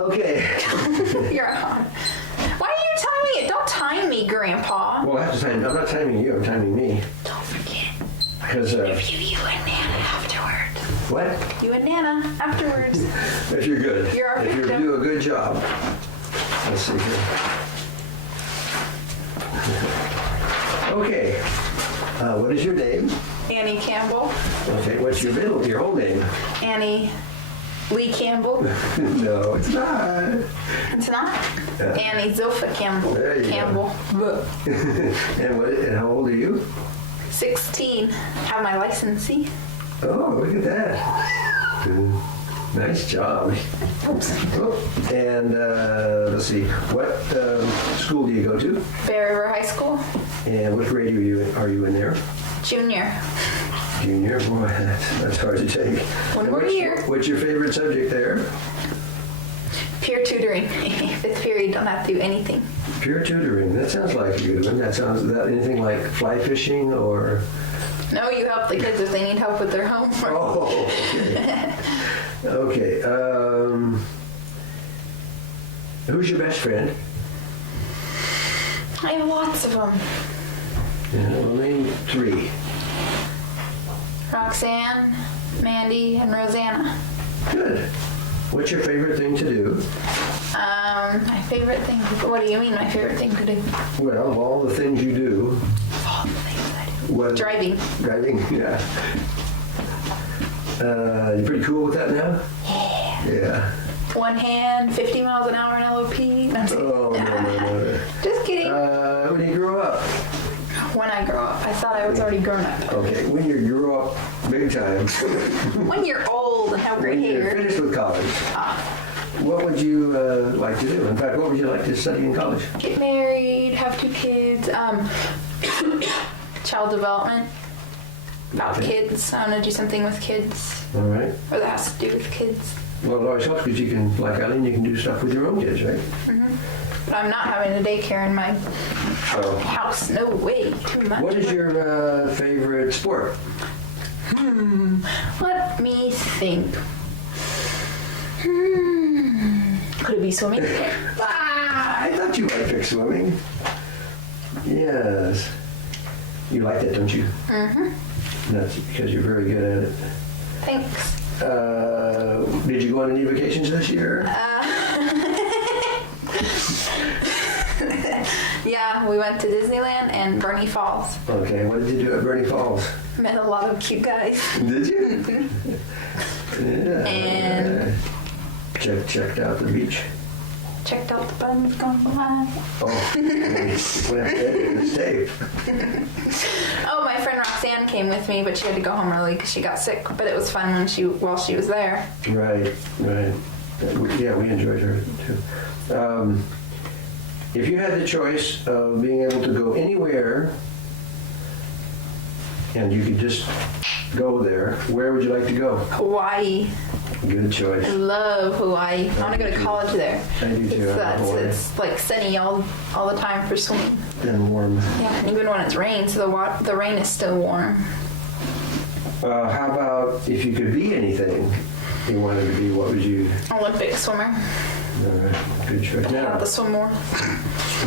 Okay. You're on. Why are you timing it? Don't time me, Grandpa. Well, I have to time. I'm not timing you. I'm timing me. Don't forget. Because Interview you and Nana afterwards. what? You and Nana afterwards. If you're good. You're our if you victim. do a good job. Let's see here. Okay. What is your name? Annie Campbell. Okay. What's your whole name? Annie Lee Campbell. No, it's not. It's not? Annie Zilpha Campbell. There you go. Campbell. And how old are you? 16. Have my license, see? Oh, look at that. Nice job. Oops. Oh, and let's see. What school do you go to? Bear River High School. And what grade are you in there? Junior. Junior. Boy, that's hard to take. One And more year. What's your favorite subject there? Peer tutoring. 5th period, don't have to do anything. Peer tutoring. That sounds like a good one. That sounds anything like fly fishing or? No, you help the kids if they need help with their homework. Oh, okay. Okay. Who's your best friend? I have lots of them. Well, name 3. Roxanne, Mandy, and Rosanna. Good. What's your favorite thing to do? My favorite thing. What do you mean, my favorite thing to do? Well, of all the things you do, All the things I do. what? Driving. Driving, yeah. You pretty cool with that now? Yeah. Yeah. One hand, 50 miles an hour in LOP. No, I'm kidding. Oh, no. Just kidding. When you grow up, When I grow up, I thought I was already grown up. okay, when you grow up big time, When you're old and have gray when you're hair. finished with college, Ah, what would you like to do? In fact, what would you like to study in college? get married, have 2 kids. Child development. About Okay. kids. I want to do something with kids. All right. Or that has to do with kids. Well, it always helps because you can, like Eileen, you can do stuff with your own kids, right? But I'm not having a daycare in my Oh. house. No way. Too much. What is your favorite sport? Let me think. Could it be swimming? I thought you might pick swimming. Yes. You like that, don't you? Mm-hmm. That's because you're very good at it. Thanks. Did you go on any vacations this year? Yeah, we went to Disneyland and Bernie Falls. Okay, what did you do at Bernie Falls? Met a lot of cute guys. Did you? Yeah. And- Checked out the beach. Checked out the buns gone by. Oh, went ahead and tape. Oh, my friend Roxanne came with me, but she had to go home early because she got sick. But it was fun while she was there. Right. Yeah, we enjoyed her too. If you had the choice of being able to go anywhere and you could just go there, where would you like to go? Hawaii. Good choice. I love Hawaii. I want to go to college there. I do too. It's like sunny all the time for swimming. And warm. Yeah, and even when it's rain, so the rain is still warm. How about if you could be anything you wanted to be, what would you? Olympic swimmer. Good choice. I have Now, to swim more.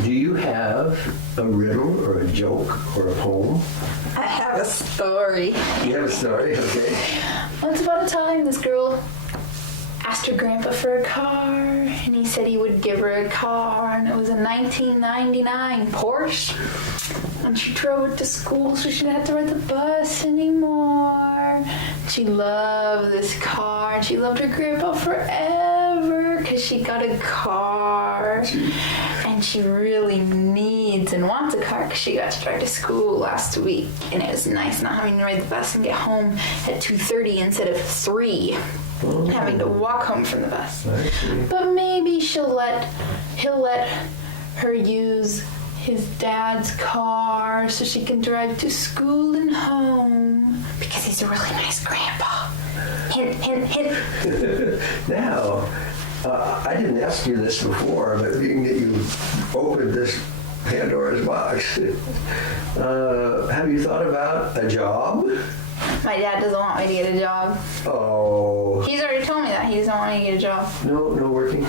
do you have a riddle or a joke or a poem? I have a story. You have a story? Okay. Once upon a time, this girl asked her grandpa for a car, and he said he would give her a car, and it was a 1999 Porsche. And she drove it to school so she didn't have to ride the bus anymore. She loved this car, and she loved her grandpa forever because she got a car. And she really needs and wants a car because she got to drive to school last week. And it was nice not having to ride the bus and get home at 2:30 instead of 3. Having to walk home from the bus. I see. But maybe he'll let her use his dad's car so she can drive to school and home because he's a really nice grandpa. Hint, hint, hint. Now, I didn't ask you this before, but being that you opened this Pandora's box, have you thought about a job? My dad doesn't want me to get a job. Oh, He's already told me that he doesn't want me to get a job. no working?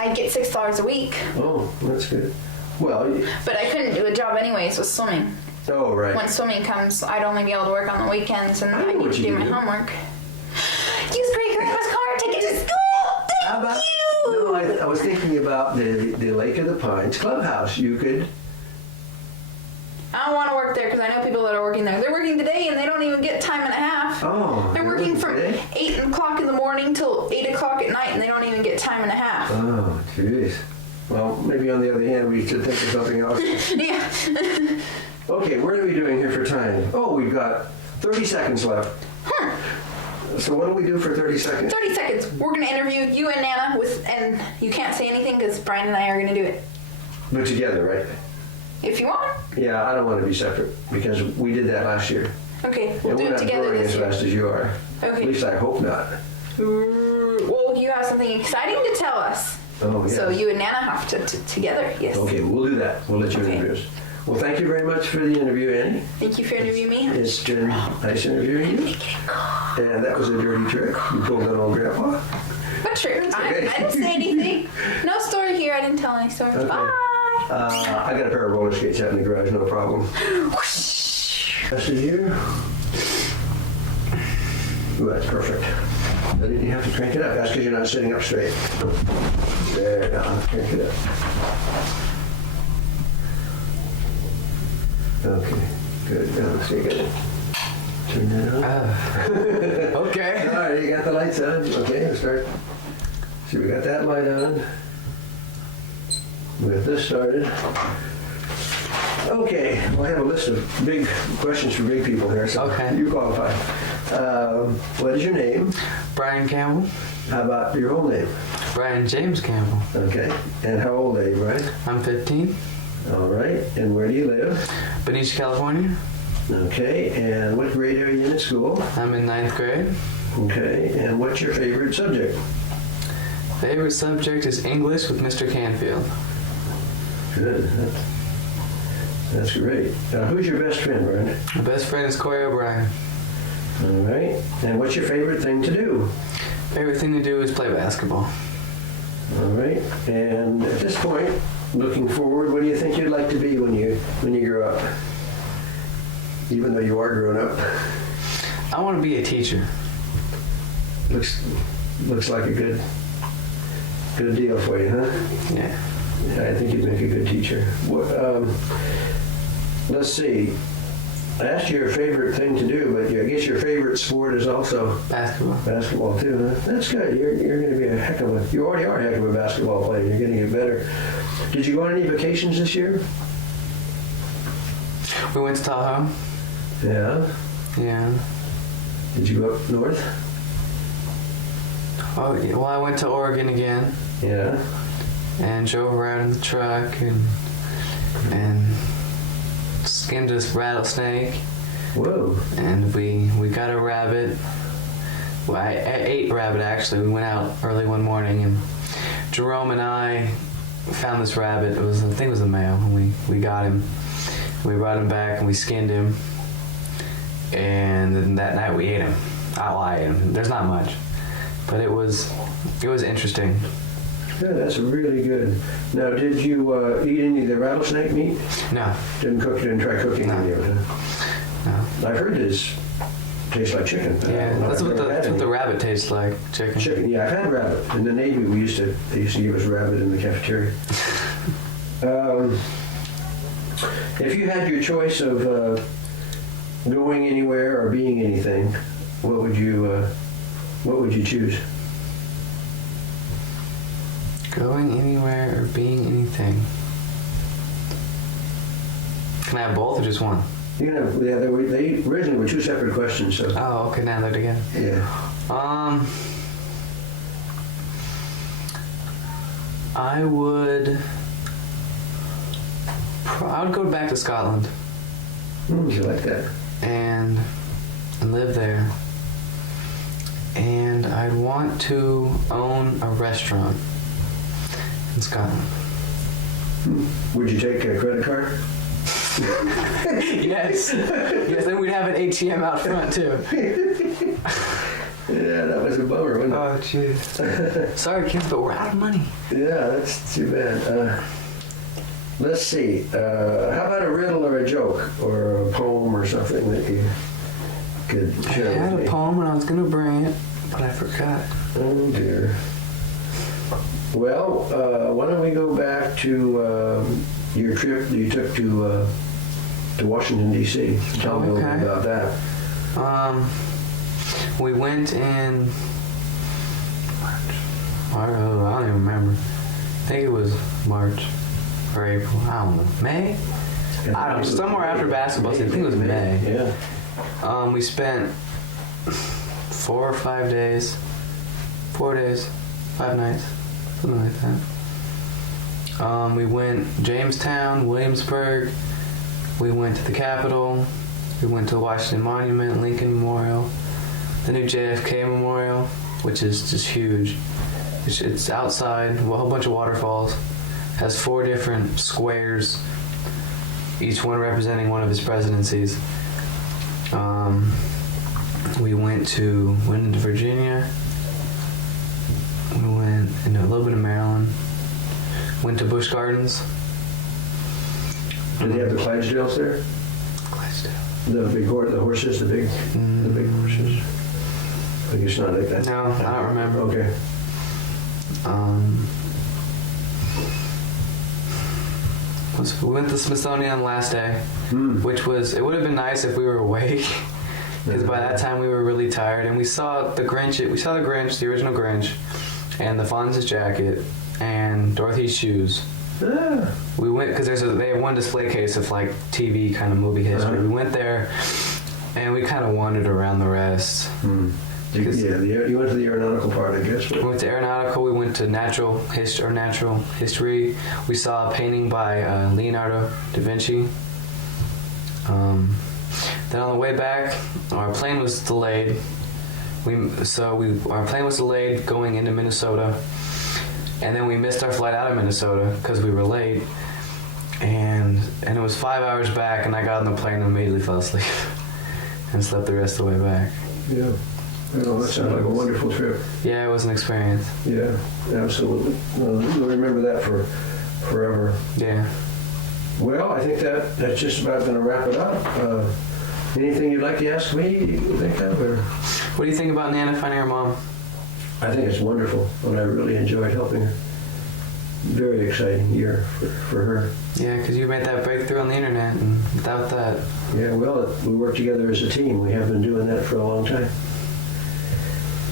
I'd get $6 a week, Oh, that's good. Well, but I couldn't do a job anyways with swimming. oh, right. When swimming comes, I'd only be able to work on the weekends, and I know I need what to you do my do. homework. Use great grandma's car, take it to school. How Thank about, you. no, I was thinking about the Lake of the Pines clubhouse. You could, I don't want to work there because I know people that are working there. They're working today and they don't even get time and a half. oh. They're you're working from today? 8 o'clock in the morning till 8 o'clock at night, and they don't even get time and a half. Oh, jeez. Well, maybe on the other hand, we should think of something else. Yeah. Okay, what are we doing here for time? Oh, we've got 30 seconds left. So what do we do for 30 seconds? 30 seconds. We're going to interview you and Nana and you can't say anything because Brian and I are going to do it. But together, right? If you want. Yeah, I don't want to be separate because we did that last year. Okay, we'll And do we're it not together growing this as year. fast as you are. At Okay. least I hope not. Well, you have something exciting to tell us. Oh, yeah. So you and Nana have to together, yes. Okay, we'll do that. We'll let you Okay. interview us. Well, thank you very much for the interview, Annie. Thank you for interviewing me. It's been nice interviewing you. And that was a dirty trick. You pulled on old Grandpa. What trick? okay. I didn't say anything. No story here. I didn't tell any stories. Okay. Bye. I got a pair of roller skates out in the garage, no problem. Rest of you. Ooh, that's perfect. I didn't have to crank it up. That's because you're not sitting up straight. There, now, crank it up. Okay, good. Now, let's see, good. Turn that on. Okay. All right, you got the lights on. Okay, let's start. See, we got that light on. We got this started. Okay, well, I have a list of big questions for big people here, so Okay. you qualify. What is your name? Brian Campbell. How about your whole name? Brian James Campbell. Okay, and how old are you, Brian? I'm 15. All right, and where do you live? Benicia, California. Okay, and what grade are you in at school? I'm in 9th grade. Okay, and what's your favorite subject? Favorite subject is English with Mr. Canfield. Good, that's great. Who's your best friend, Brian? My best friend is Corey O'Brien. All right, and what's your favorite thing to do? Favorite thing to do is play basketball. All right, and at this point, looking forward, what do you think you'd like to be when you grow up? Even though you are grown up, I want to be a teacher. looks like a good deal for you, huh? Yeah. Yeah, I think you'd make a good teacher. Let's see. I asked you your favorite thing to do, but I guess your favorite sport is also Basketball. basketball too. Huh? That's good. You're going to be a heck of a. You already are a heck of a basketball player. You're going to get better. Did you go on any vacations this year? We went to Tahoe. Yeah. Yeah. Did you go up north? Oh, yeah. Well, I went to Oregon again Yeah. and drove around in the truck and skinned this rattlesnake. Whoa. And we got a rabbit. Well, I ate rabbit actually. We went out early one morning and Jerome and I found this rabbit. I think it was a male. And we got him. We brought him back and we skinned him. And then that night we ate him. I ate him. There's not much, but it was interesting. Yeah, that's really good. Now, did you eat any of the rattlesnake meat? No, Didn't try cooking No. any of it, huh? no. I've heard this tastes like chicken. but I Yeah, don't know. that's I've what never had the any. rabbit tastes like. Chicken. Chicken, yeah, I've had rabbit. In the Navy, they used to give us rabbit in the cafeteria. If you had your choice of going anywhere or being anything, what would you choose? Going anywhere or being anything. Can I have both or just one? You know, yeah, they originally were two separate questions, so Oh, okay, now they're together. yeah. I would go back to Scotland You like that? and live there. And I'd want to own a restaurant in Scotland. Would you take a credit card? Yes. Yes, then we'd have an ATM out front too. Yeah, that was a bummer, wasn't it? Oh, jeez. Sorry, kids, but we're out of money. Yeah, that's too bad. Let's see. How about a riddle or a joke or a poem or something that you could I share had with a me? poem and I was gonna bring it, but I forgot. Oh dear. Well, why don't we go back to your trip that you took to Washington D.C. Tell me a little bit about that. We went in March. I don't even remember. I think it was March or April. I don't know. May? I don't know. Somewhere after basketball season. I think it was May. Yeah. We spent 4 or 5 days. 4 days. 5 nights. Something like that. We went Jamestown, Williamsburg. We went to the Capitol. We went to the Washington Monument, Lincoln Memorial, the new JFK Memorial, which is just huge. It's outside, a whole bunch of waterfalls. Has 4 different squares, each one representing one of his presidencies. We went into Virginia. We went into a little bit of Maryland. Went to Busch Gardens. Did they have the Clydesdales there? Clydesdale. The big the horses, the big horses. I guess not like that. No, I don't remember. Okay. We went to the Smithsonian the last day, which was, it would have been nice if we were awake, because by that time we were really tired, and we saw the Grinch, the original Grinch, and the Fonz's jacket, and Dorothy's shoes. Ah. We went, because they have one display case of like TV kind of movie history. We went there, and we kind of wandered around the rest. You went to the aeronautical part, I guess. We went to aeronautical. We went to natural history. We saw a painting by Leonardo da Vinci. Then on the way back, our plane was delayed. Our plane was delayed going into Minnesota, and then we missed our flight out of Minnesota because we were late. And it was 5 hours back, and I got on the plane and immediately fell asleep and slept the rest of the way back. Yeah. Oh, that sounds like a wonderful trip. Yeah, it was an experience. Yeah, absolutely. Well, you'll remember that for forever. Yeah. Well, I think that's just about going to wrap it up. Anything you'd like to ask me, you think of? Or? What do you think about Nana finding her mom? I think it's wonderful, and I really enjoyed helping her. Very exciting year for her. Yeah, because you made that breakthrough on the internet, and without that... Yeah, well, we work together as a team. We have been doing that for a long time.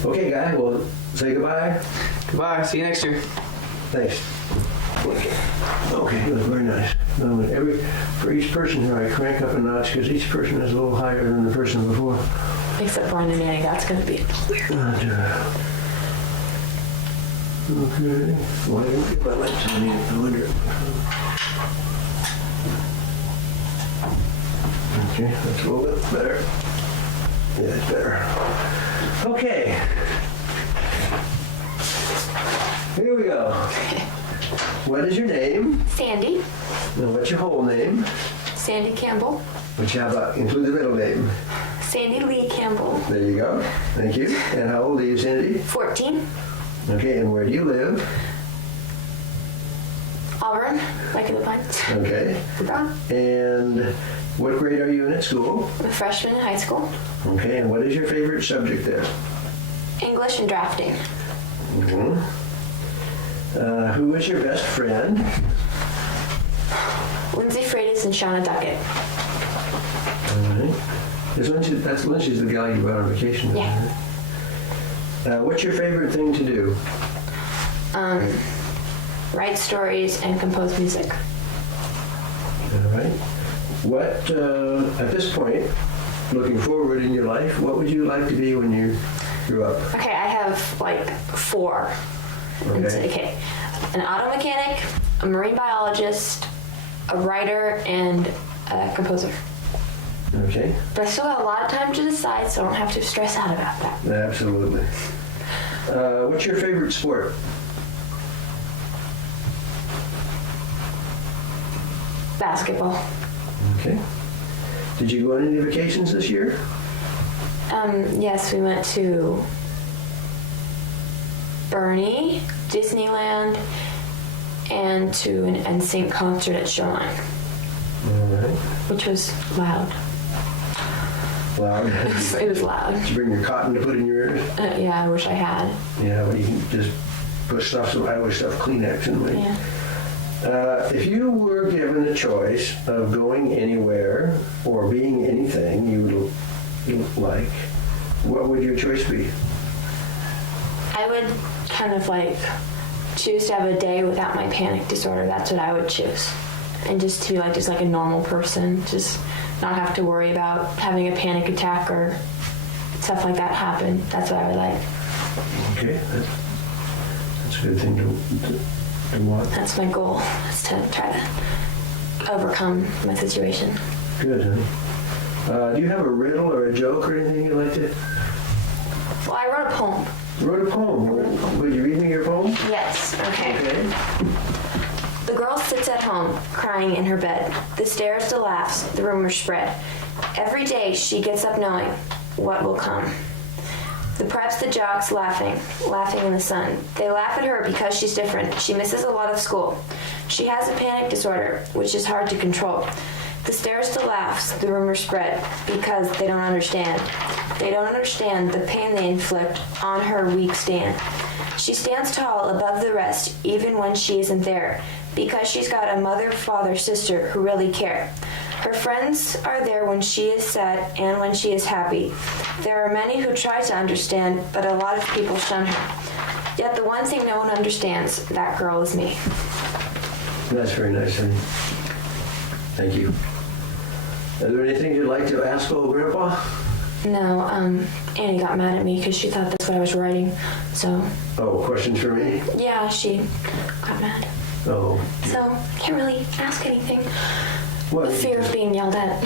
Okay, Guy, well, say goodbye. Goodbye. See you next year. Thanks. Okay, it was very nice. For each person here, I crank up a notch because each person is a little higher than the person before. Except Brian and Nanny, that's going to be weird. Okay. Well, I didn't get my lights on yet. I wonder. Okay, that's a little bit better. Yeah, it's better. Okay. Here we go. What is your name? Sandy. And what's your whole name? Sandy Campbell. Which how about include the middle name? Sandy Lee Campbell. There you go. Thank you. And how old are you, Sandy? 14. Okay, and where do you live? Auburn. Like in the Pines. Okay. Brown. And what grade are you in at school? I'm a freshman in high school. Okay, and what is your favorite subject there? English and drafting. Mm-hmm. Who is your best friend? Lindsay Freitas and Shauna Duckett. All right. That's Lindsay's the gal you brought on vacation. Yeah. What's your favorite thing to do? Write stories and compose music. All right. What, at this point, looking forward in your life, what would you like to be when you grew up? Okay, I have like 4. Okay. An auto mechanic, a marine biologist, a writer, and a composer. Okay. But I still got a lot of time to decide, so I don't have to stress out about that. Absolutely. What's your favorite sport? Basketball. Okay. Did you go on any vacations this year? Yes, we went to Bernie, Disneyland, and to an NSYNC concert at Shoreline, All right. which was loud. Loud. It was loud. Did you bring your cotton to put in your ears? Yeah, I wish I had. Yeah, but you can just put stuff, so I always stuff Kleenex in my... Yeah. If you were given a choice of going anywhere or being anything you would like, what would your choice be? I would kind of like choose to have a day without my panic disorder. That's what I would choose. And just to be like just like a normal person, just not have to worry about having a panic attack or stuff like that happen. That's what I would like. Okay, that's a good thing to want. That's my goal, is to try to overcome my situation. Good, honey. Do you have a riddle or a joke or anything you'd like to... Well, I wrote a poem. You wrote a poem. Would you read me your poem? Yes. Okay. Okay. The girl sits at home, crying in her bed. The stairs, the laughs, the rumors spread. Every day she gets up knowing what will come. The preps, the jocks, laughing in the sun. They laugh at her because she's different. She misses a lot of school. She has a panic disorder, which is hard to control. The stares, the laughs, the rumors spread because they don't understand. They don't understand the pain they inflict on her weak stand. She stands tall above the rest, even when she isn't there, because she's got a mother, father, sister who really care. Her friends are there when she is sad and when she is happy. There are many who try to understand, but a lot of people shun her. Yet the one thing no one understands, that girl is me. That's very nice, honey. Thank you. Is there anything you'd like to ask old Grandpa? No, Annie got mad at me because she thought that's what I was writing. So, Oh, questions for me? yeah, she got mad. Oh. So, I can't really ask anything. Well, The fear of being yelled at.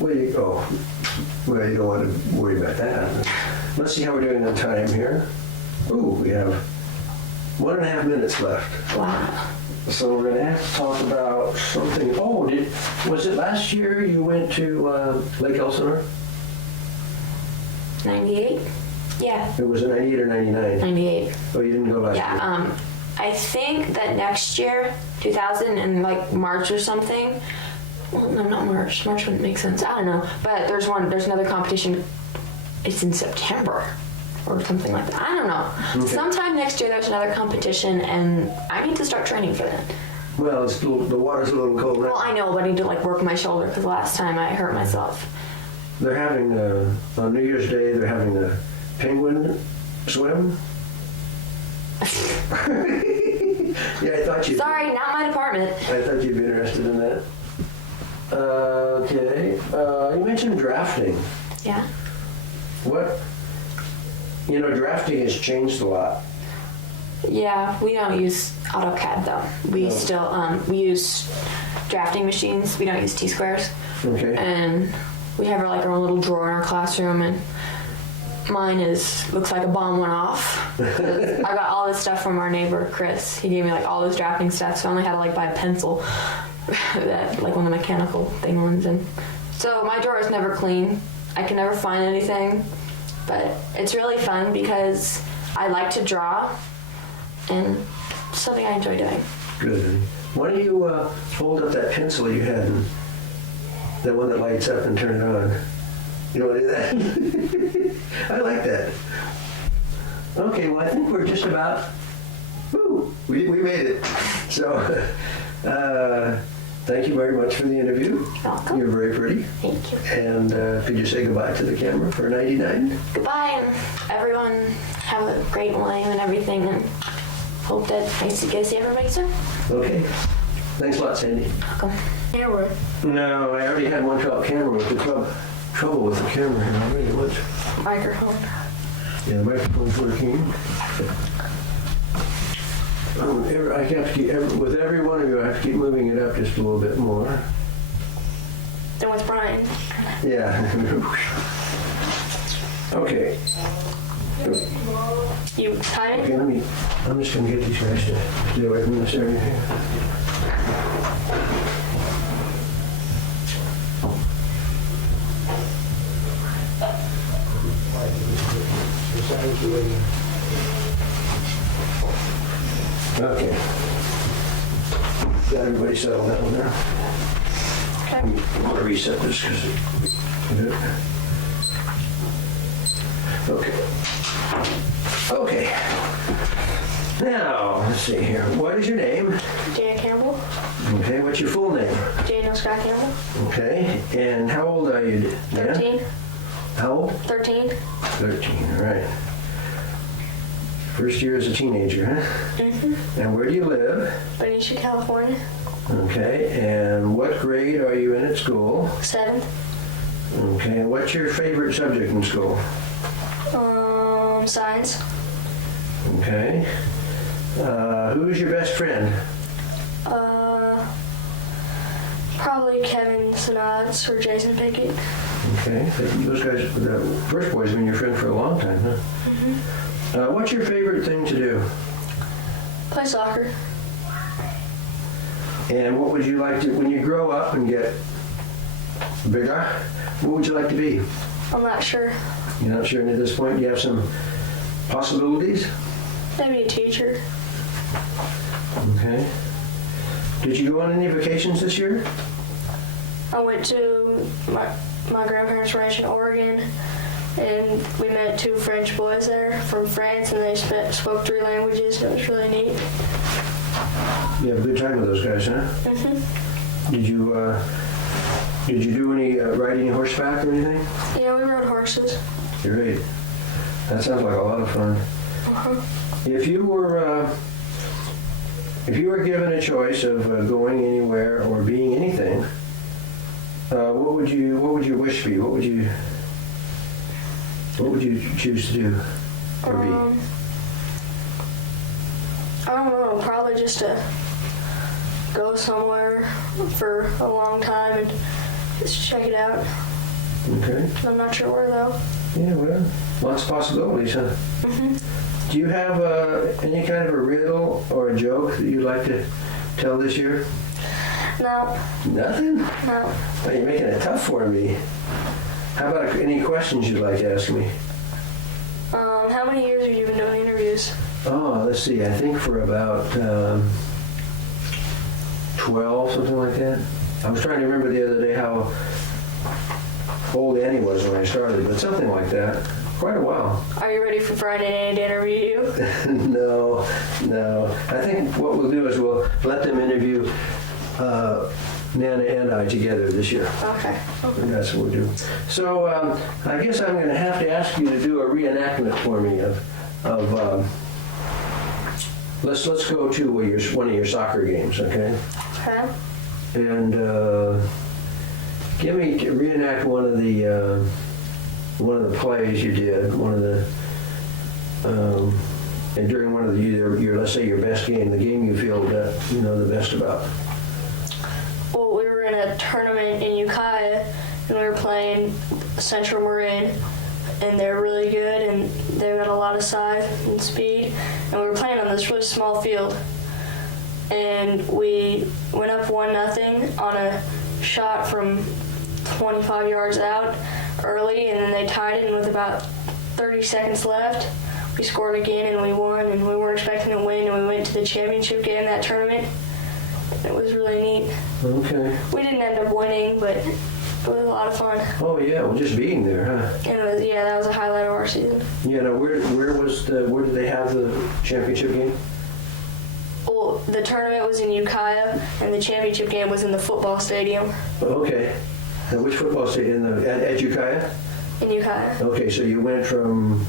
well, you don't want to worry about that. Let's see how we're doing on time here. Ooh, we have 1.5 minutes left. Wow. So we're going to have to talk about something. Oh, was it last year you went to Lake Elsinore? 98? Yeah, It was 98 or 99? 98. Oh, you didn't go last year? Yeah, I think that next year, 2000 and like March or something. Well, no, not March. March wouldn't make sense. I don't know. But there's another competition. It's in September or something like that. I don't know. Okay. Sometime next year there's another competition and I need to start training for that. Well, the water's a little cold now. Well, I know, but I need to like work my shoulder because last time I hurt myself. They're having, on New Year's Day, they're having a penguin swim. Yeah, I thought you'd... Sorry, not my department. I thought you'd be interested in that. Okay. You mentioned drafting. Yeah. What? Drafting has changed a lot. Yeah, we don't use AutoCAD though. We No. still we use drafting machines. We don't use T-squares. Okay. And we have like our own little drawer in our classroom, and mine looks like a bomb went off. I got all this stuff from our neighbor Chris. He gave me like all this drafting stuff, so I only had to like buy a pencil, that like one of the mechanical thing ones, and so my drawer is never clean. I can never find anything, but it's really fun because I like to draw, and it's something I enjoy doing. Good. Why don't you hold up that pencil you had, and that one that lights up, and turn it on? You want to do that? I like that. Okay, well, I think we're just about... Woo! We made it. So, thank you very much for the interview. Welcome. You're very pretty. Thank you. And could you say goodbye to the camera for 99? Goodbye, and everyone have a great life and everything, and hope that I get to see everybody soon. Okay. Thanks a lot, Sandy. Welcome. Camera. No, I already had one camera with the trouble with the camera here already. What? Microphone. Yeah, the microphone's working. I have to keep, with every one of you, I have to keep moving it up just a little bit more. Then with Brian. Yeah. Okay. You tired? Okay, I'm just gonna get these guys to stay away from this area here. Thank you. Okay. Got everybody settled down there? Okay. I'm gonna reset this because okay. Okay. Now, let's see here. What is your name? Dan Campbell. Okay, what's your full name? Daniel Scott Campbell. Okay, and how old are you, Dan? 13. How old? 13. 13, all right. First year as a teenager, huh? Mm-hmm. And where do you live? Benicia, California. Okay, and what grade are you in at school? 7th. Okay, and what's your favorite subject in school? Science. Okay. Who's your best friend? Probably Kevin Sinodz or Jason Pickett. Okay, those guys, the first boy's been your friend for a long time, huh? Mm-hmm. What's your favorite thing to do? Play soccer. And what would you like to, when you grow up and get bigger, what would you like to be? I'm not sure. You're not sure at this point? Do you have some possibilities? Maybe a teacher. Okay. Did you go on any vacations this year? I went to my grandparents' ranch in Oregon, and we met 2 French boys there from France, and they spoke 3 languages. It was really neat. You have a good time with those guys, huh? Mm-hmm. Did you do any riding horseback or anything? Yeah, we rode horses. Great. That sounds like a lot of fun. Uh-huh. If you were given a choice of going anywhere or being anything, what would your wish be? What would you choose to do or be? I don't know, probably just to go somewhere for a long time and just check it out. Okay. I'm not sure where though. Yeah, well, lots of possibilities, huh? Mm-hmm. Do you have any kind of a riddle or a joke that you'd like to tell this year? No, Nothing? no. Oh, you're making it tough for me. How about any questions you'd like to ask me? How many years have you been doing interviews? Oh, let's see. I think for about 12, something like that. I was trying to remember the other day how old Annie was when I started, but something like that. Quite a while. Are you ready for Friday night to interview you? No. I think what we'll do is we'll let them interview Nana and I together this year. Okay. And that's what we'll do. So I guess I'm going to have to ask you to do a reenactment for me of let's go to one of your soccer games, okay? Okay. And reenact one of the plays you did, and during one of your let's say your best game, the game you feel that you know the best about. Well, we were in a tournament in Ukiah, and we were playing Central Marin, and they're really good, and they've got a lot of size and speed, and we were playing on this really small field, and we went up 1-0 on a shot from 25 yards out early, and then they tied it, and with about 30 seconds left, we scored again, and we won, and we weren't expecting to win, and we went to the championship game that tournament. It was really neat. Okay. We didn't end up winning, but it was a lot of fun. Oh yeah, well just being there, huh? And it was, that was a highlight of our season. Yeah. Now where did they have the championship game? Well, the tournament was in Ukiah, and the championship game was in the football stadium Okay. Now which football stadium? At Ukiah? in Ukiah. Okay, so you went from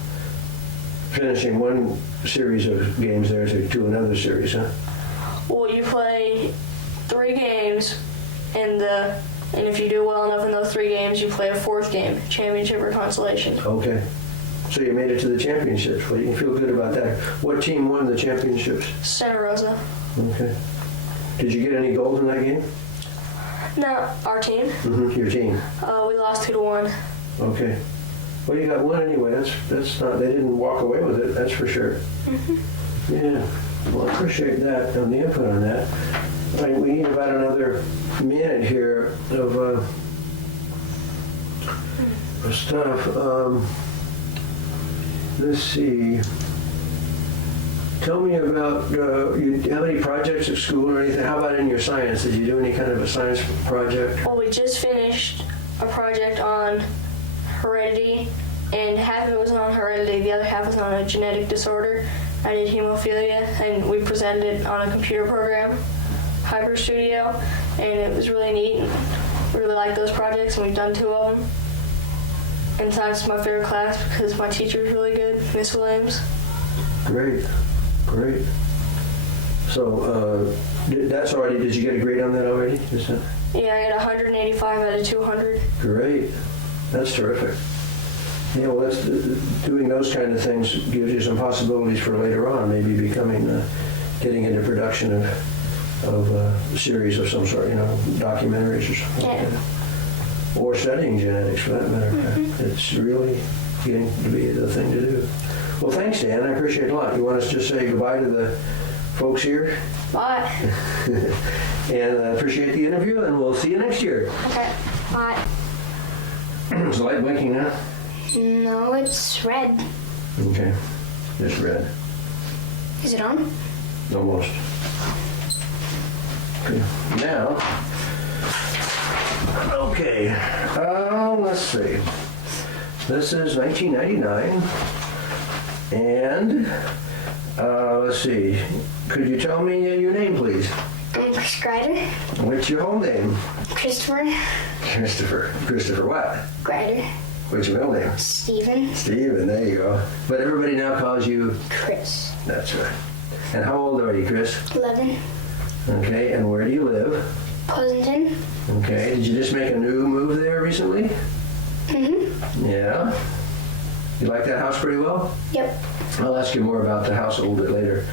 finishing one series of games there to another series, huh? Well, you play 3 games, and if you do well enough in those 3 games, you play a 4th game, championship or consolation. Okay. So you made it to the championships. Well, you can feel good about that. What team won the championships? Santa Rosa. Okay. Did you get any goals in that game? No, our team. Mm-hmm. Your team. We lost 2-1. Okay. Well, you got one anyway. That's not. They didn't walk away with it. That's for sure. Mm-hmm. Yeah. Well, I appreciate that and the input on that. All right, we need about another minute here of stuff. let's see. Tell me about, you have any projects at school or anything? How about in your science? Did you do any kind of a science project? Well, we just finished a project on heredity, and half of it was on heredity, the other half was on a genetic disorder. I did hemophilia, and we presented it on a computer program, Hyper Studio, and it was really neat. We really like those projects, and we've done 2 of them. And science is my favorite class because my teacher is really good, Miss Williams. Great, great. So, that's already, did you get a grade on that already? Is that? Yeah, I got 185 out of 200. Great. That's terrific. Yeah, well, that's, doing those kind of things gives you some possibilities for later on, maybe becoming, getting into production of a series of some sort, documentaries or something like that. Or studying genetics, for that matter. It's really getting to be the thing to do. Well, thanks, Dan. I appreciate it a lot. You want us to just say goodbye to the folks here? Bye. And I appreciate the interview, and we'll see you next year. Okay. Bye. Is the light blinking now? No, it's red. Okay. Just red. Is it on? Almost. Okay. Now, okay. Let's see. This is 1999. And, let's see. Could you tell me your name, please? I'm Chris Grider. What's your whole name? Christopher Christopher. Christopher what? Grider. What's your middle name? Steven. Steven, there you go. But everybody now calls you... Chris. That's right. And how old are you, Chris? 11. Okay, and where do you live? Pleasanton. Okay, did you just make a new move there recently? Mm-hmm. Yeah. You like that house pretty well? Yep. I'll ask you more about the house a little bit later.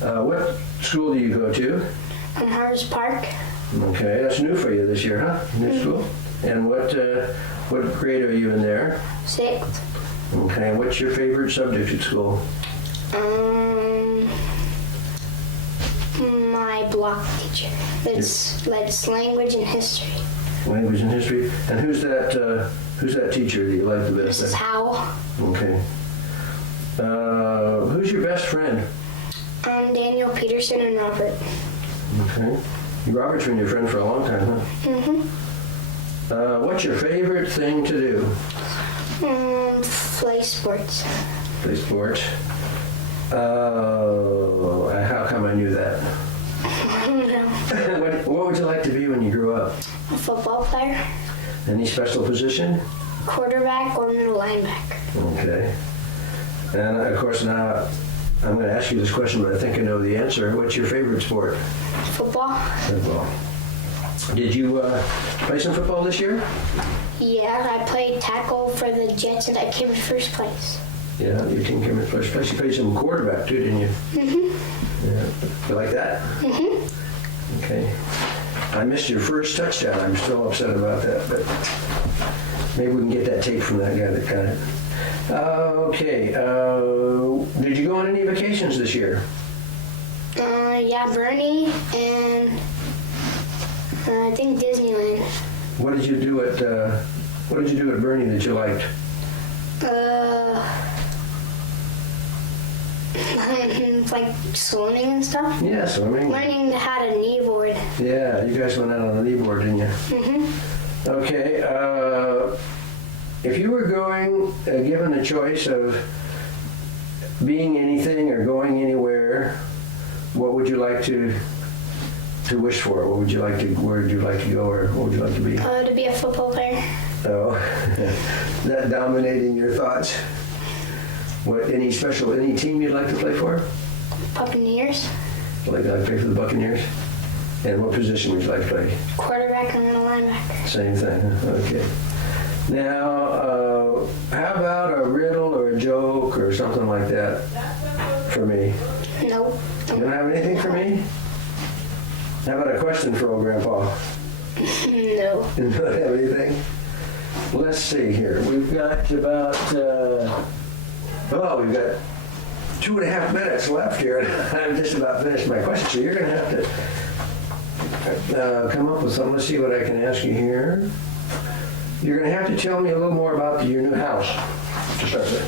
What school do you go to? Harvest Park. Okay, that's new for you this year, huh? New school. And what grade are you in there? 6th. Okay, what's your favorite subject at school? My block teacher. It's language and history. Language and history. And who's that teacher that you like the best? Mrs. Howell. Okay. Who's your best friend? Daniel Peterson and Robert. Okay. Robert's been your friend for a long time, huh? Mm-hmm. What's your favorite thing to do? Play sports. Play sports. How come I knew that? I don't know. What would you like to be when you grew up? A football player. Any special position? Quarterback or middle linebacker. Okay. And of course now I'm going to ask you this question, but I think I know the answer. What's your favorite sport? Football. Football. Did you play some football this year? Yeah, I played tackle for the Jets and I came in first place. Yeah, your team came in first place. You played some quarterback too, didn't you? Mm-hmm. Yeah. You like that? Mm-hmm. Okay. I missed your first touchdown. I'm still upset about that, but maybe we can get that tape from that guy that got it. Okay. Did you go on any vacations this year? Yeah, Bernie and I think Disneyland. What did you do at Bernie that you liked? Like swimming and stuff. Yeah, swimming. Learning how to kneeboard. Yeah, you guys went out on a kneeboard, didn't you? Mm-hmm. Okay. If you were given the choice of being anything or going anywhere, what would you like to wish for? Where would you like to go, or what would you like to be? To be a football player. Oh, that dominating your thoughts. Any team you'd like to play for? Buccaneers. Like play for the Buccaneers? And what position would you like to play? Quarterback and middle linebacker. Same thing, huh? Okay. Now, how about a riddle or a joke or something like that for me? Nope. You don't have anything for me? How about a question for old Grandpa? No. You don't have anything? Let's see here. We've got about, we've got 2.5 minutes left here. I'm just about finished my question, so you're going to have to come up with something. Let's see what I can ask you here. You're going to have to tell me a little more about your new house to start with.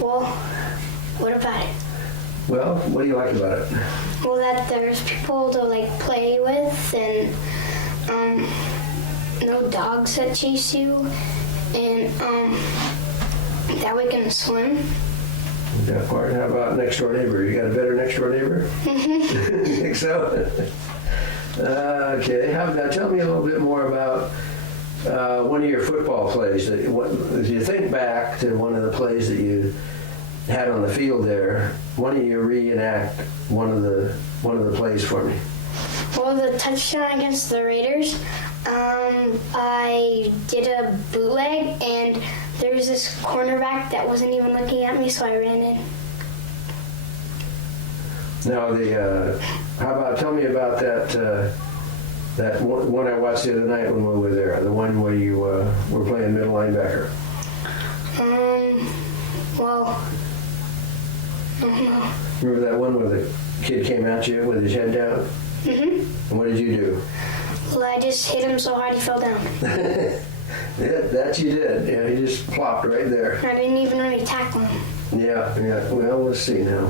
Well, what about it? Well, what do you like about it? Well, that there's people to like play with, and no dogs that chase you, and that we can swim. That part. How about next door neighbor? You got a better next door neighbor? Think so? Okay. How about tell me a little bit more about one of your football plays. If you think back to one of the plays that you had on the field there, why don't you reenact one of the plays for me? Well, the touchdown against the Raiders, I did a bootleg, and there was this cornerback that wasn't even looking at me, so I ran in. Now, how about tell me about that one I watched the other night when we were there, the one where you were playing middle linebacker. Well, I don't know. Remember that one where the kid came at you with his head down? Mm-hmm. And what did you do? Well, I just hit him so hard he fell down. Yeah, that you did. Yeah, he just plopped right there. I didn't even really tackle him. Yeah. Well, let's see now.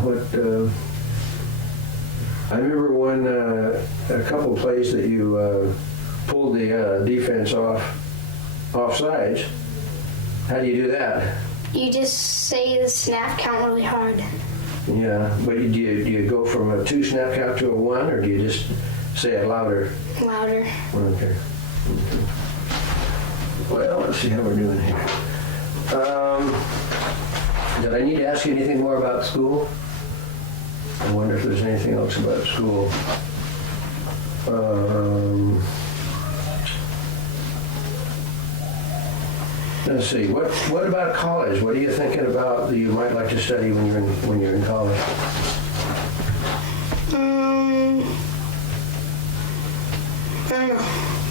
I remember a couple plays that you pulled the defense offsides. How do you do that? You just say the snap count really hard. Yeah, but do you go from a 2 snap count to a 1, or do you just say it louder? Louder. Okay. Well, let's see how we're doing here. Did I need to ask you anything more about school? I wonder if there's anything else about school. Let's see. What about college? What are you thinking about that you might like to study when you're in college? I don't know.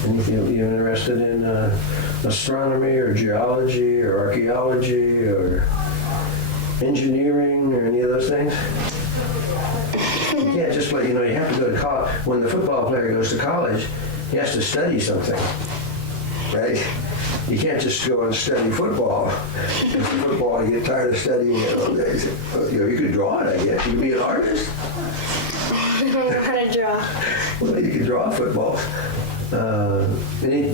Anything you're interested in astronomy or geology or archaeology or engineering or any of those things? You can't just you have to go to college. When the football player goes to college, he has to study something, right? You can't just go and study football. Football, you get tired of studying it all day. You could draw it, I guess. You could be an artist. I don't know how to draw. Well, you could draw footballs.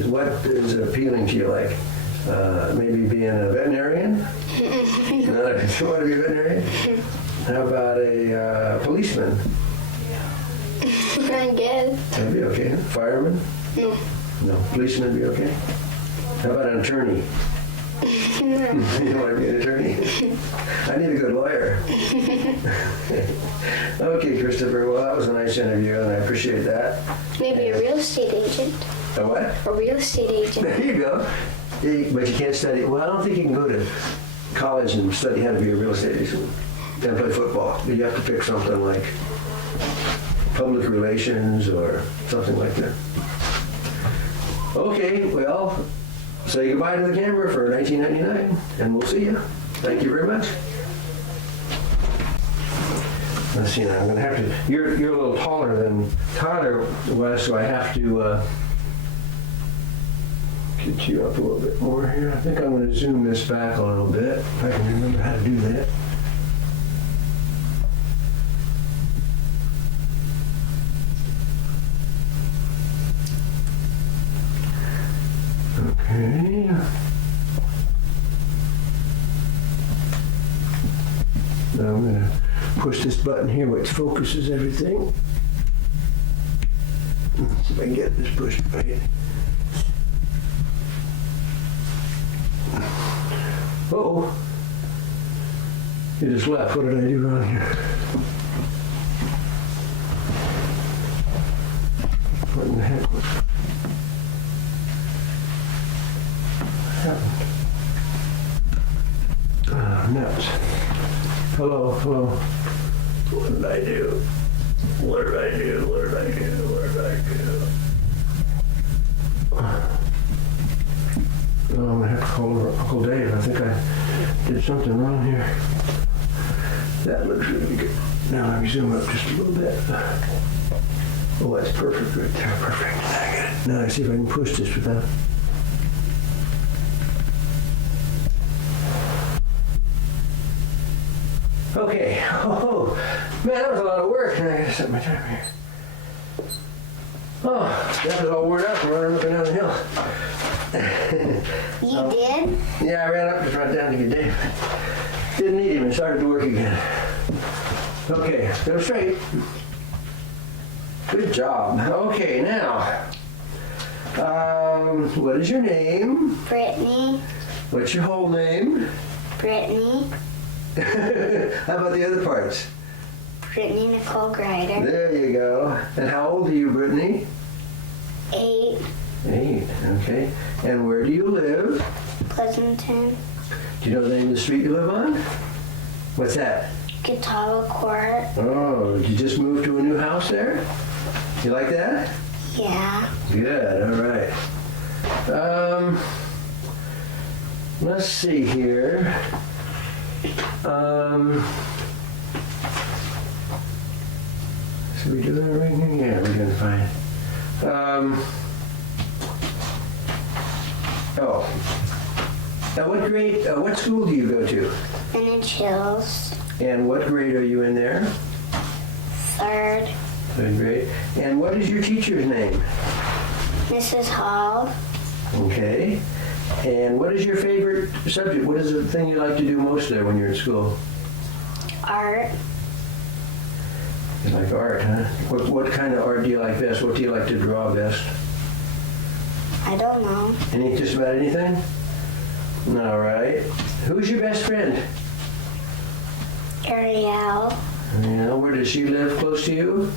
What is appealing to you, like maybe being a veterinarian? No, you want to be a veterinarian? How about a policeman? I guess. That'd be okay. Fireman? No. No. Policeman would be okay. How about an attorney? You want to be an attorney? I need a good lawyer. Okay, Christopher. Well, that was a nice interview, and I appreciate that. Maybe a real estate agent. A what? A real estate agent. There you go. But you can't study. Well, I don't think you can go to college and study how to be a real estate agent and play football. You have to pick something like public relations or something like that. Okay, well, say goodbye to the camera for 1999, and we'll see you. Thank you very much. Let's see now. I'm gonna have to. You're a little taller than Tyler was, so I have to get you up a little bit more here. I think I'm going to zoom this back a little bit, if I can remember how to do that. Okay. Now I'm going to push this button here, which focuses everything. Let's see if I can get this pushed right. Uh-oh. It just left. What did I do wrong here? What in the heck was happened? Nuts. Hello. What did I do? What did I do? Oh, I'm gonna have to call over Uncle Dave. I think I did something wrong here. That looks really good. Now let me zoom up just a little bit. Oh, that's perfect right there. Perfect. I got it. Now I see if I can push this without. Okay. Oh, man, that was a lot of work. I gotta set my time here. Oh, that was all worn out from running up and down the hill. You did? Yeah, I ran up, just ran down to get Dave. Didn't need him and started to work again. Okay, go straight. Good job. Okay, now, what is your name? Brittany. What's your whole name? Brittany. How about the other parts? Brittany Nicole Greider. There you go. And how old are you, Brittany? 8. 8, okay. And where do you live? Pleasanton. Do you know the name of the street you live on? What's that? Catawba Court. Oh, did you just move to a new house there? You like that? Yeah. Good, all right. Let's see here. So we doing everything? Yeah, we're doing fine. Now what grade, what school do you go to? Vintage Hills. And what grade are you in there? 3rd. 3rd grade. And what is your teacher's name? Mrs. Hall. Okay. And what is your favorite subject? What is the thing you like to do most there when you're in school? Art. You like art, huh? What kind of art do you like best? What do you like to draw best? I don't know. Just about anything? All right. Who's your best friend? Ariel. Where does she live? Close to you?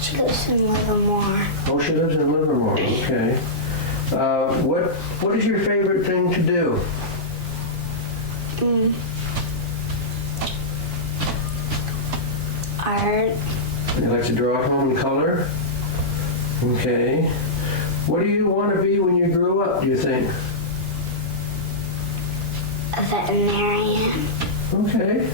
She lives in Livermore. Oh, she lives in Livermore. Okay. What is your favorite thing to do? Art. You like to draw at home and color? Okay. What do you want to be when you grow up, do you think? A veterinarian. Okay.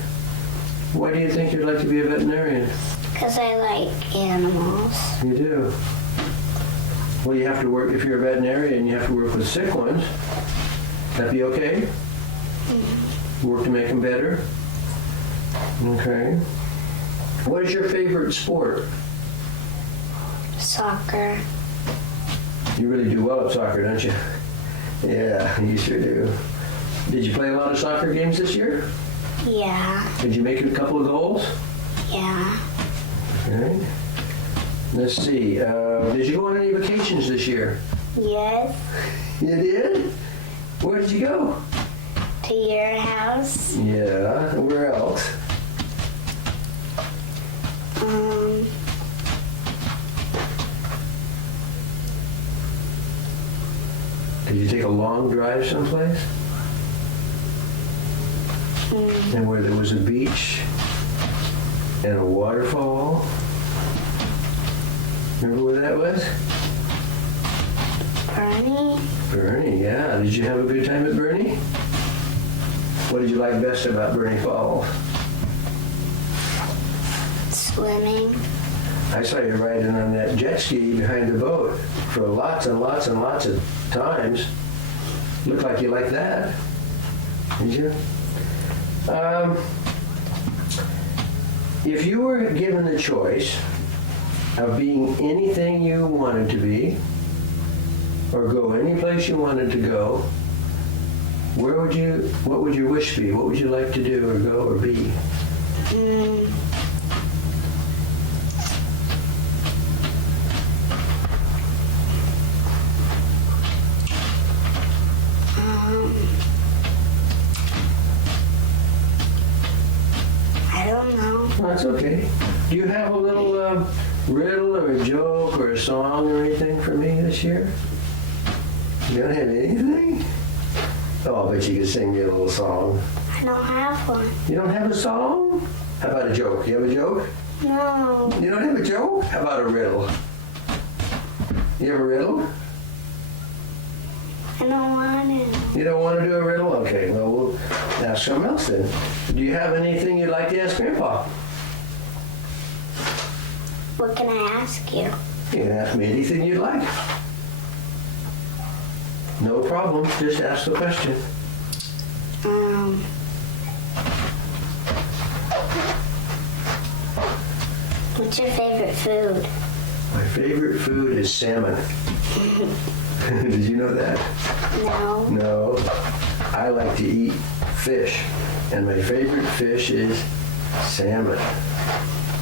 Why do you think you'd like to be a veterinarian? Because I like animals. You do. Well, you have to work, if you're a veterinarian, you have to work with sick ones. That be okay? Work to make them better? Okay. What is your favorite sport? Soccer. You really do well at soccer, don't you? Yeah, you sure do. Did you play a lot of soccer games this year? Yeah. Did you make a couple of goals? Yeah. Okay. Let's see. Did you go on any vacations this year? Yes. You did? Where did you go? To your house. Yeah. Where else? Did you take a long drive someplace? And where there was a beach and a waterfall? Remember where that was? Bernie. Bernie, yeah. Did you have a good time at Bernie? What did you like best about Bernie Falls? Swimming. I saw you riding on that jet ski behind the boat for lots and lots and lots of times. Looked like you liked that. Did you? If you were given the choice of being anything you wanted to be, or go any place you wanted to go, what would your wish be? What would you like to do or go or be? I don't know. Oh, that's okay. Do you have a little riddle or a joke or a song or anything for me this year? You don't have anything? Oh, I bet you could sing me a little song. I don't have one. You don't have a song? How about a joke? You have a joke? No. You don't have a joke? How about a riddle? You have a riddle? I don't want to. You don't want to do a riddle? Okay, well, we'll ask something else then. Do you have anything you'd like to ask Grandpa? What can I ask you? You can ask me anything you'd like. No problem, just ask the question. What's your favorite food? My favorite food is salmon. Did you know that? No. No. I like to eat fish, and my favorite fish is salmon.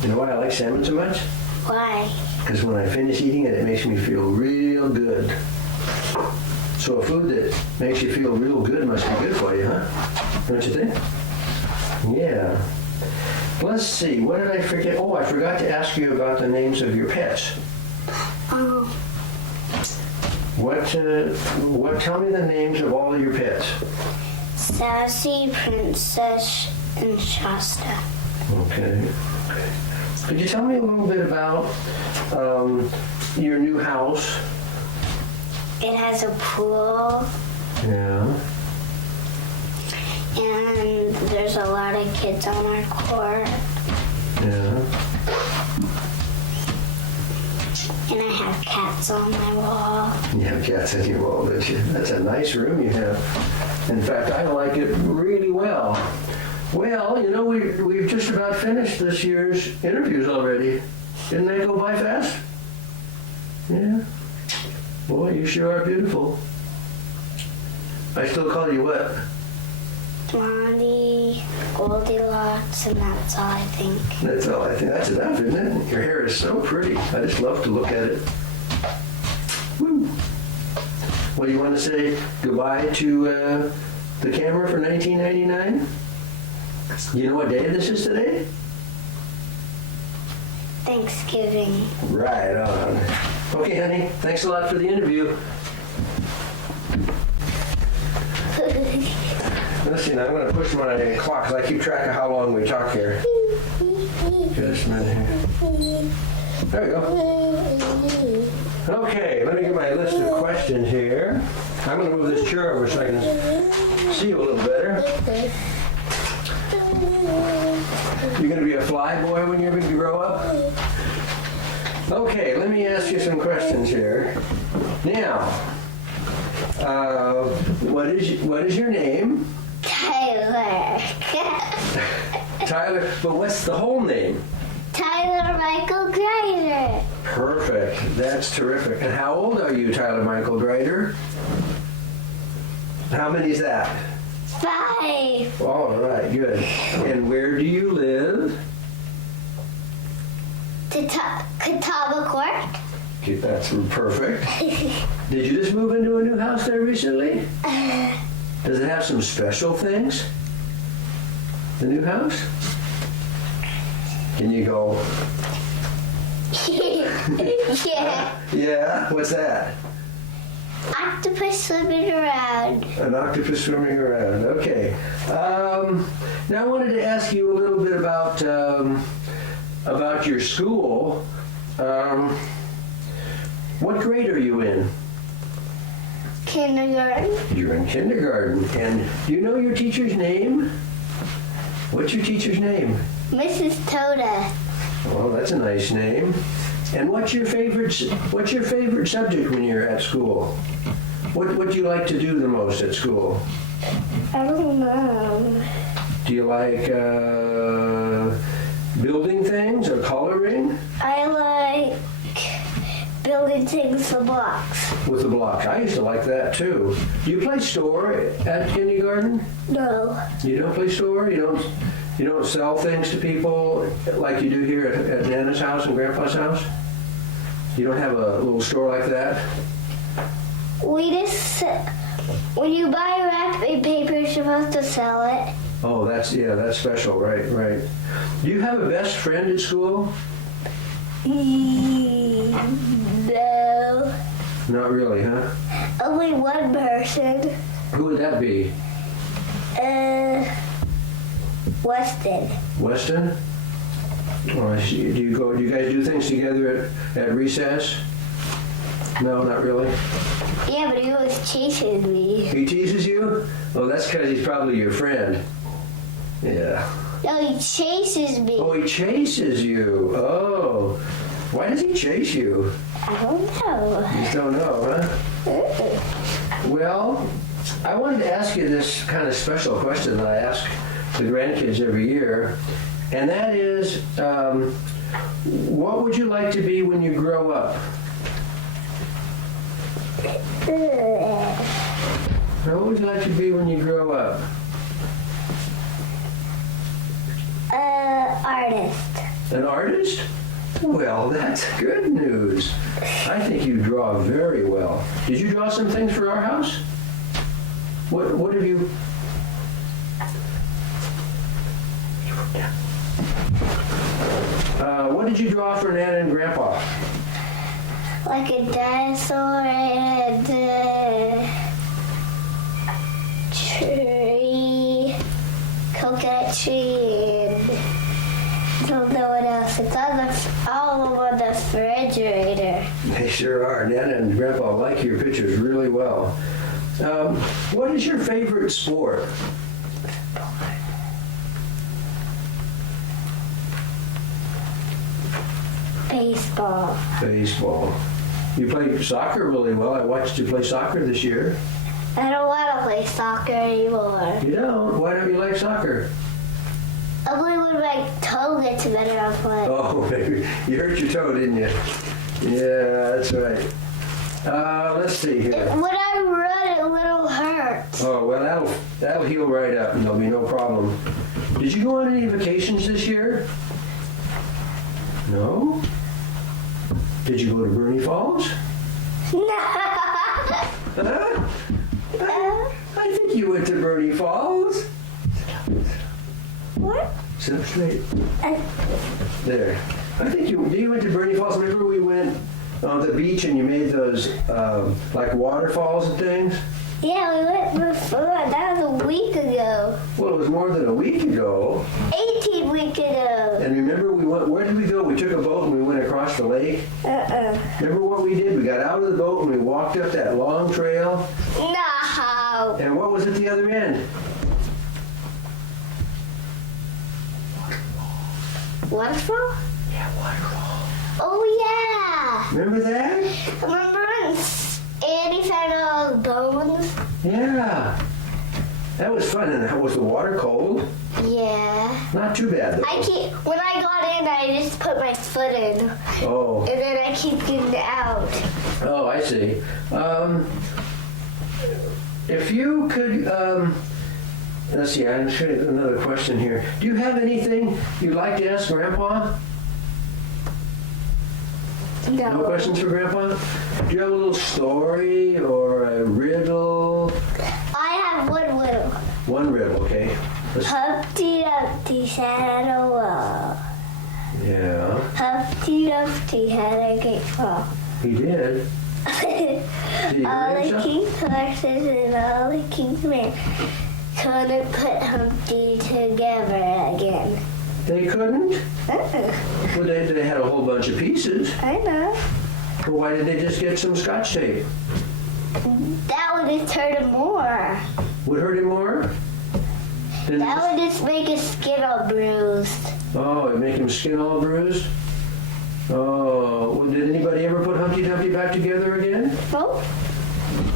You know why I like salmon so much? Why? Because when I finish eating it, it makes me feel real good. So a food that makes you feel real good must be good for you, huh? Don't you think? Yeah. Let's see, what did I forget? Oh, I forgot to ask you about the names of your pets. Oh, Tell me the names of all of your pets. Sassy, Princess, and Shasta. Okay. Could you tell me a little bit about your new house? It has a pool, Yeah. and there's a lot of kids on our court, Yeah. and I have cats on my wall. You have cats in your wall, don't you? That's a nice room you have. In fact, I like it really well. Well, you know, we've just about finished this year's interviews already. Didn't they go by fast? Yeah. Boy, you sure are beautiful. I still call you what? Blondie, Goldilocks, and that's all I think. That's all I think. That's enough, isn't it? Your hair is so pretty. I just love to look at it. Woo. Well, you want to say goodbye to the camera for 1999? You know what day this is today? Thanksgiving. Right on. Okay, honey. Thanks a lot for the interview. Let's see, now I'm going to push my clock because I keep track of how long we talk here. Just a minute here. There we go. Okay, let me get my list of questions here. I'm going to move this chair over so I can see you a little better. You're going to be a fly boy when you grow up? Okay, let me ask you some questions here. Now, what is your name? Tyler. Tyler, but what's the whole name? Tyler Michael Greider. Perfect. That's terrific. And how old are you, Tyler Michael Greider? How many is that? 5. All right, good. And where do you live? Catawba Court. Okay, that's perfect. Did you just move into a new house there recently? Does it have some special things? The new house? Can you go? Yeah. Yeah? What's that? Octopus swimming around. An octopus swimming around. Okay. Now I wanted to ask you a little bit about your school. What grade are you in? Kindergarten. You're in kindergarten. And do you know your teacher's name? What's your teacher's name? Mrs. Toda. Oh, that's a nice name. And what's your favorite subject when you're at school? What do you like to do the most at school? I don't know. Do you like building things or coloring? I like building things for blocks. With the blocks. I used to like that too. Do you play store at kindergarten? No. You don't play store? You don't sell things to people like you do here at Nana's house and Grandpa's house? You don't have a little store like that? We just, when you buy wrapping paper, you're supposed to sell it. Oh, that's special, right. Do you have a best friend at school? No. Not really, huh? Only one person. Who would that be? Weston. Weston? Oh, I see. Do you guys do things together at recess? No, not really. Yeah, but he always chases me. He teases you? Oh, that's because he's probably your friend. Yeah. No, he chases me. Oh, he chases you. Oh. Why does he chase you? I don't know. You just don't know, huh? Well, I wanted to ask you this kind of special question that I ask the grandkids every year, and that is, What would you like to be when you grow up? What would you like to be when you grow up? Artist. An artist? Well, that's good news. I think you draw very well. Did you draw some things for our house? What have you? What did you draw for Nana and Grandpa? Like a dinosaur and a tree, coconut tree, and I don't know what else. It's all over the refrigerator. They sure are. Nana and Grandpa like your pictures really well. What is your favorite sport? Baseball. Baseball. You play soccer really well. I watched you play soccer this year. I don't want to play soccer anymore. You don't? Why don't you like soccer? Only when my toe gets better, I'll play. Oh, baby. You hurt your toe, didn't you? Yeah, that's right. Let's see here. When I run, it will hurt. Oh, well, that'll heal right up and there'll be no problem. Did you go on any vacations this year? No? Did you go to Bernie Falls? Huh? I think you went to Bernie Falls. What? Sit up straight. There. I think you went to Bernie Falls. Remember we went on the beach and you made those like waterfalls and things? Yeah, we went before. That was a week ago. Well, it was more than a week ago. 18 weeks ago. And remember we went, where did we go? We took a boat and we went across the lake. Remember what we did? We got out of the boat and we walked up that long trail. No. And what was at the other end? Waterfall? Yeah, waterfall. Oh, yeah. Remember that? Remember when Annie found all those bones? Yeah. That was fun. And was the water cold? Yeah. Not too bad though. When I got in, I just put my foot in. Oh. And then I keep getting out. Oh, I see. If you could, let's see, I'm sure another question here. Do you have anything you'd like to ask Grandpa? No questions for Grandpa? Do you have a little story or a riddle? I have one riddle. One riddle, okay. Humpty Dumpty sat on a wall. Yeah, Humpty Dumpty had a great fall. he did. Did he All hurt the himself? king's horses and all the king's men couldn't put Humpty together again. They couldn't? Well, they had a whole bunch of pieces. I know. But why did they just get some Scotch tape? That would just hurt him more. Would hurt him more? Did it That would just make his skin all bruised. Oh, it make him skin all bruised? Oh, well, did anybody ever put Humpty Dumpty back together again? Oh,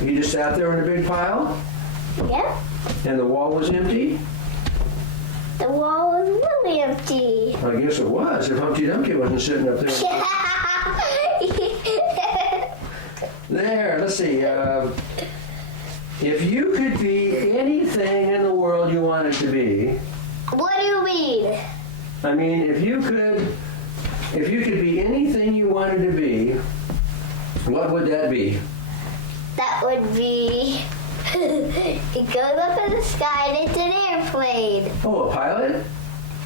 He just sat there in a big pile? yeah. And the wall was empty? The wall was really empty. I guess it was, if Humpty Dumpty wasn't sitting up there. There, let's see. If you could be anything in the world you wanted to be, What do you mean? I mean, if you could be anything you wanted to be, what would that be? That would be. It goes up in the sky and it's an airplane. Oh, a pilot?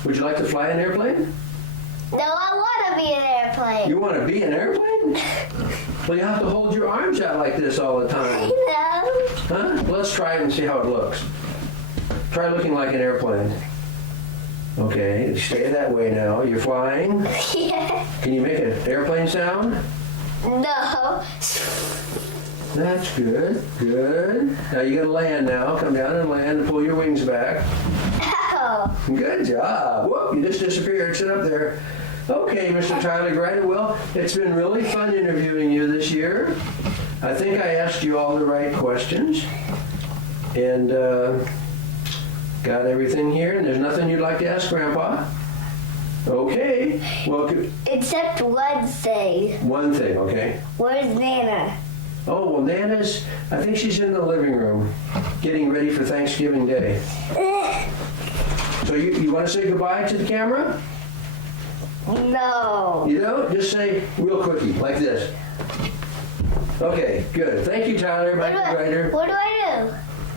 Would you like to fly an airplane? No, I want to be an airplane. You want to be an airplane? Well, you have to hold your arms out like this all the time. No. Huh? Let's try it and see how it looks. Try looking like an airplane. Okay, stay that way now. You're flying. Yeah. Can you make an airplane sound? No. That's good. Good. Now you gotta land now. Come down and land and pull your wings back. Oh. Good job. Whoop, you just disappeared. Sit up there. Okay, Mr. Tyler Gryden. Well, it's been really fun interviewing you this year. I think I asked you all the right questions. And got everything here. And there's nothing you'd like to ask Grandpa? Okay. Okay. Well, Except one thing. one thing, okay? Where's Nana? Oh, well, Nana's, I think she's in the living room getting ready for Thanksgiving Day. So you want to say goodbye to the camera? No. You don't? Just say real quickie, like this. Okay, good. Thank you, Tyler. Bye, writer. What do I do?